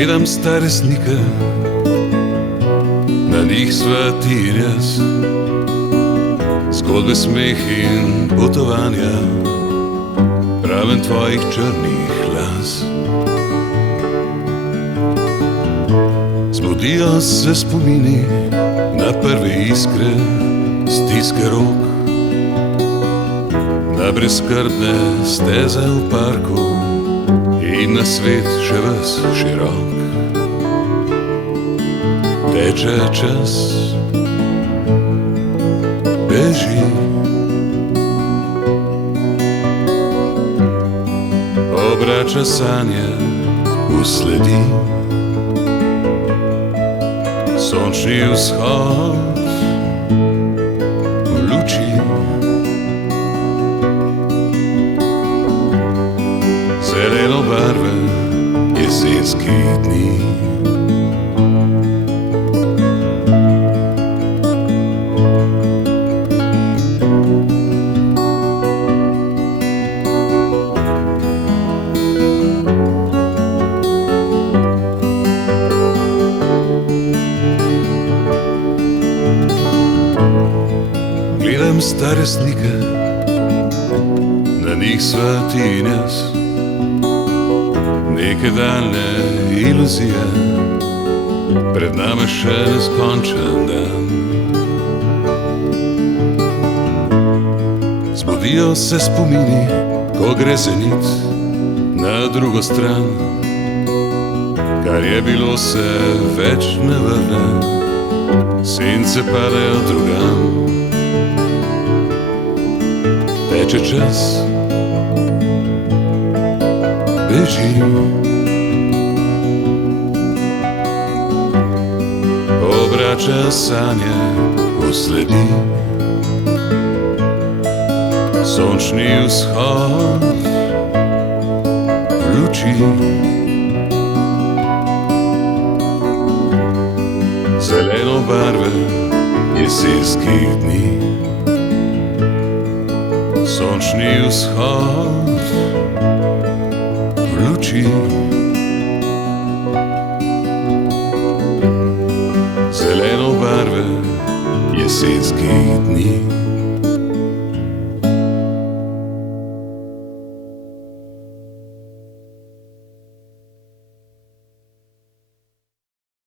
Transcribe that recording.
Gledam stare slike, na njih svatim jaz, zgodbe, smeh in potovanja, raven tvojih črnih las. Zbudijo se spomini na prve iskre, stiske rok, na brezskrbne steze v parku in na svet še ves širok. Teče čas, beži, obrača sanje v sledi. Sončni vzhod v luči, zeleno barve jesenskih dni. Gledam stare slike, na njih svatim jaz, neke daljne iluzije, pred nami še neskončen dan. Zbudijo se spomini, ko gre zenit na drugo stran, kar je bilo se več ne vrne, sence padajo drugam. Teče čas, beži, obrača sanje v sledi. Sončni vzhod v luči, zeleno barve jesenskih dni. Sončni vzhod v luči.